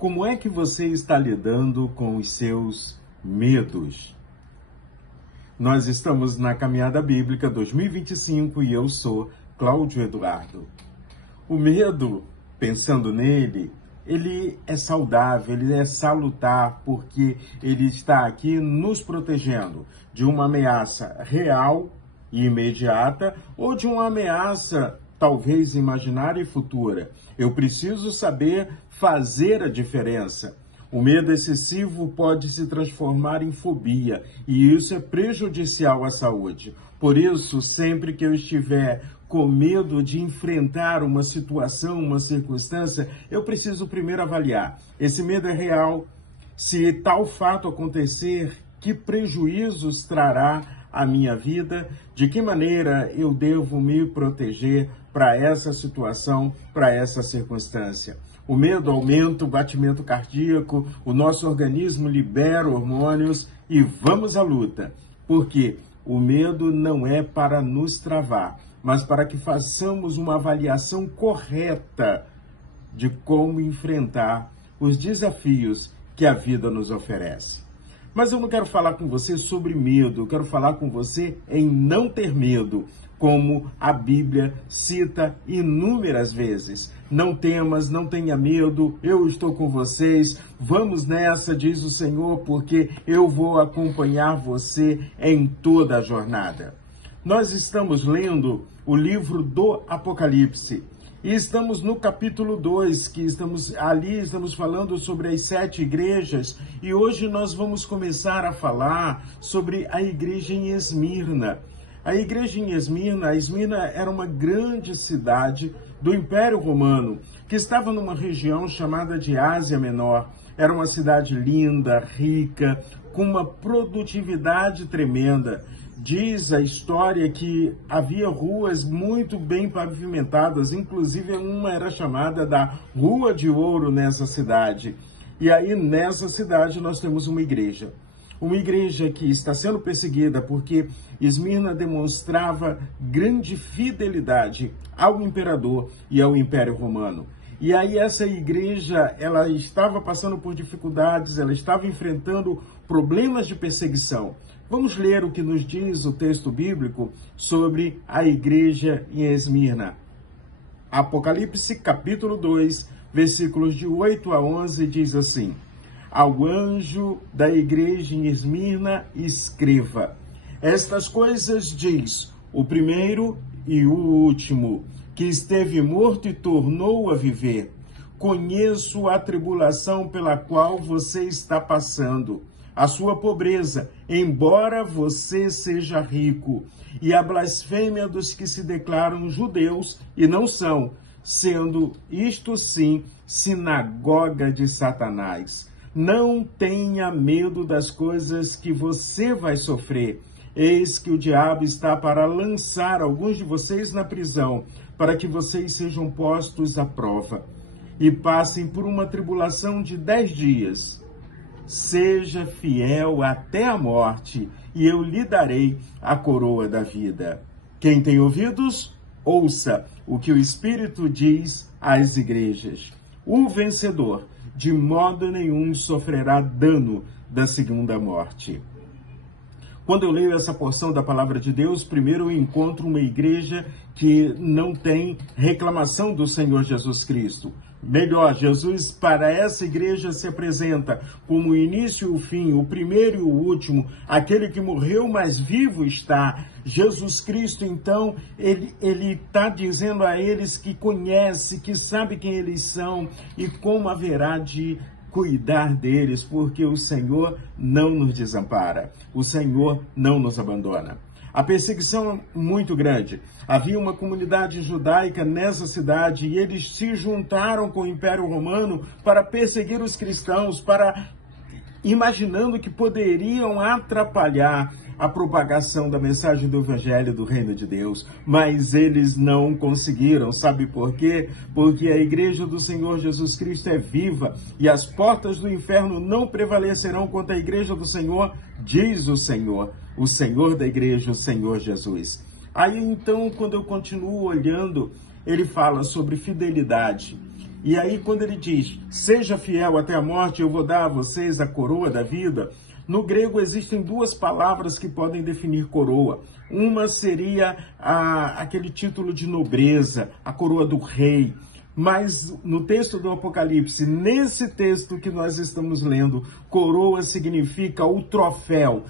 Como é que você está lidando com os seus medos? Nós estamos na Caminhada Bíblica 2025 e eu sou Cláudio Eduardo. O medo, pensando nele, ele é saudável, ele é salutar, porque ele está aqui nos protegendo de uma ameaça real e imediata ou de uma ameaça talvez imaginária e futura. Eu preciso saber fazer a diferença. O medo excessivo pode se transformar em fobia e isso é prejudicial à saúde. Por isso, sempre que eu estiver com medo de enfrentar uma situação, uma circunstância, eu preciso primeiro avaliar. Esse medo é real? Se tal fato acontecer, que prejuízos trará à minha vida? De que maneira eu devo me proteger para essa situação, para essa circunstância? O medo aumenta o batimento cardíaco, o nosso organismo libera hormônios e vamos à luta. Porque o medo não é para nos travar, mas para que façamos uma avaliação correta de como enfrentar os desafios que a vida nos oferece. Mas eu não quero falar com você sobre medo, eu quero falar com você em não ter medo, como a Bíblia cita inúmeras vezes. Não temas, não tenha medo, eu estou com vocês, vamos nessa, diz o Senhor, porque eu vou acompanhar você em toda a jornada. Nós estamos lendo o livro do Apocalipse. E estamos no capítulo 2, que estamos falando sobre as 7 igrejas, e hoje nós vamos começar a falar sobre a igreja em Esmirna. A igreja em Esmirna era uma grande cidade do Império Romano, que estava numa região chamada de Ásia Menor. Era uma cidade linda, rica, com uma produtividade tremenda. Diz a história que havia ruas muito bem pavimentadas, inclusive uma era chamada da Rua de Ouro nessa cidade. E aí nessa cidade nós temos uma igreja que está sendo perseguida porque Esmirna demonstrava grande fidelidade ao imperador e ao Império Romano. E aí essa igreja, ela estava passando por dificuldades, ela estava enfrentando problemas de perseguição. Vamos ler o que nos diz o texto bíblico sobre a igreja em Esmirna. Apocalipse, capítulo 2, versículos de 8 a 11, diz assim: Ao anjo da igreja em Esmirna, escreva: Estas coisas diz o primeiro e o último, que esteve morto e tornou a viver. Conheço a tribulação pela qual você está passando, a sua pobreza, embora você seja rico, e a blasfêmia dos que se declaram judeus e não são, sendo isto sim sinagoga de Satanás. Não tenha medo das coisas que você vai sofrer. Eis que o diabo está para lançar alguns de vocês na prisão, para que vocês sejam postos à prova e passem por uma tribulação de 10 dias. Seja fiel até a morte, e eu lhe darei a coroa da vida. Quem tem ouvidos, ouça o que o Espírito diz às igrejas. O vencedor, de modo nenhum, sofrerá dano da segunda morte. Quando eu leio essa porção da palavra de Deus, primeiro eu encontro uma igreja que não tem reclamação do Senhor Jesus Cristo. Melhor, Jesus para essa igreja se apresenta como o início e o fim, o primeiro e o último, aquele que morreu, mas vivo está. Jesus Cristo, então, ele está dizendo a eles que conhece, que sabe quem eles são e como haverá de cuidar deles, porque o Senhor não nos desampara, o Senhor não nos abandona. A perseguição é muito grande. Havia uma comunidade judaica nessa cidade e eles se juntaram com o Império Romano para perseguir os cristãos, imaginando que poderiam atrapalhar a propagação da mensagem do Evangelho do Reino de Deus, mas eles não conseguiram. Sabe por quê? Porque a igreja do Senhor Jesus Cristo é viva e as portas do inferno não prevalecerão contra a igreja do Senhor, diz o Senhor da igreja, o Senhor Jesus. Aí então, quando eu continuo olhando, ele fala sobre fidelidade. E aí, quando ele diz, seja fiel até a morte, eu vou dar a vocês a coroa da vida, no grego existem duas palavras que podem definir coroa. Uma seria aquele título de nobreza, a coroa do rei. Mas no texto do Apocalipse, nesse texto que nós estamos lendo, coroa significa o troféu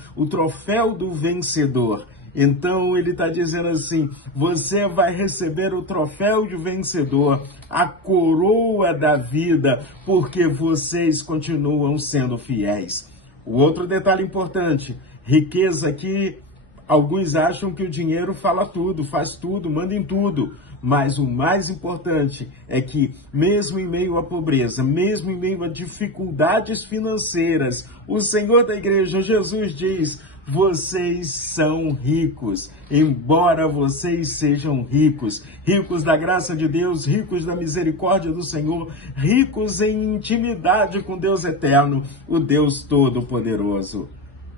do vencedor. Então ele está dizendo assim, você vai receber o troféu de vencedor, a coroa da vida, porque vocês continuam sendo fiéis. O outro detalhe importante, riqueza aqui, alguns acham que o dinheiro fala tudo, faz tudo, manda em tudo. Mas o mais importante é que, mesmo em meio à pobreza, mesmo em meio a dificuldades financeiras, o Senhor da igreja, Jesus, diz, vocês são ricos, embora vocês sejam ricos, ricos da graça de Deus, ricos da misericórdia do Senhor, ricos em intimidade com Deus eterno, o Deus Todo-Poderoso.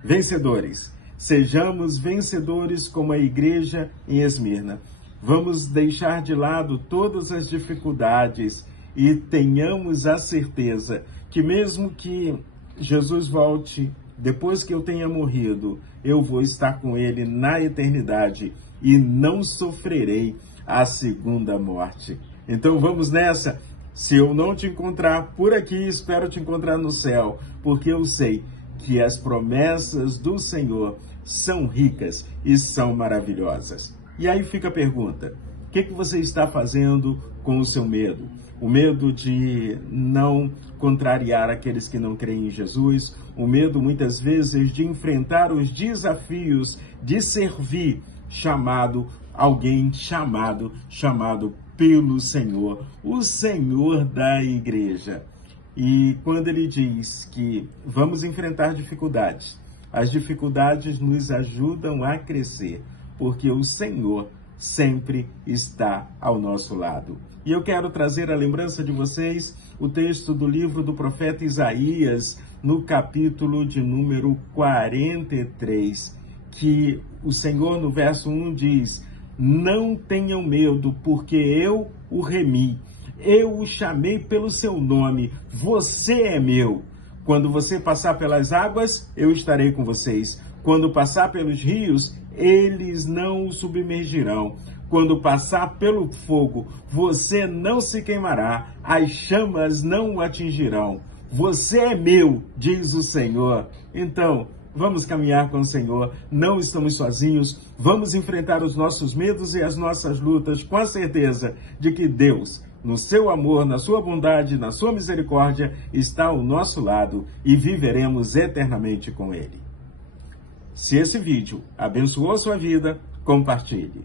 Vencedores, sejamos vencedores como a igreja em Esmirna. Vamos deixar de lado todas as dificuldades e tenhamos a certeza que mesmo que Jesus volte, depois que eu tenha morrido, eu vou estar com ele na eternidade e não sofrerei a segunda morte. Então vamos nessa. Se eu não te encontrar por aqui, espero te encontrar no céu, porque eu sei que as promessas do Senhor são ricas e são maravilhosas. E aí fica a pergunta, o que você está fazendo com o seu medo? O medo de não contrariar aqueles que não creem em Jesus, o medo muitas vezes de enfrentar os desafios de servir alguém chamado pelo Senhor, o Senhor da igreja. E quando ele diz que vamos enfrentar dificuldades, as dificuldades nos ajudam a crescer, porque o Senhor sempre está ao nosso lado. E eu quero trazer à lembrança de vocês o texto do livro do profeta Isaías, no capítulo de número 43, que o Senhor, no verso 1, diz, não tenham medo, porque eu o remi, eu o chamei pelo seu nome, você é meu. Quando você passar pelas águas, eu estarei com vocês. Quando passar pelos rios, eles não o submergirão. Quando passar pelo fogo, você não se queimará, as chamas não o atingirão. Você é meu, diz o Senhor. Então, vamos caminhar com o Senhor, não estamos sozinhos, vamos enfrentar os nossos medos e as nossas lutas com a certeza de que Deus, no seu amor, na sua bondade, na sua misericórdia, está ao nosso lado e viveremos eternamente com Ele. Se esse vídeo abençoou a sua vida, compartilhe.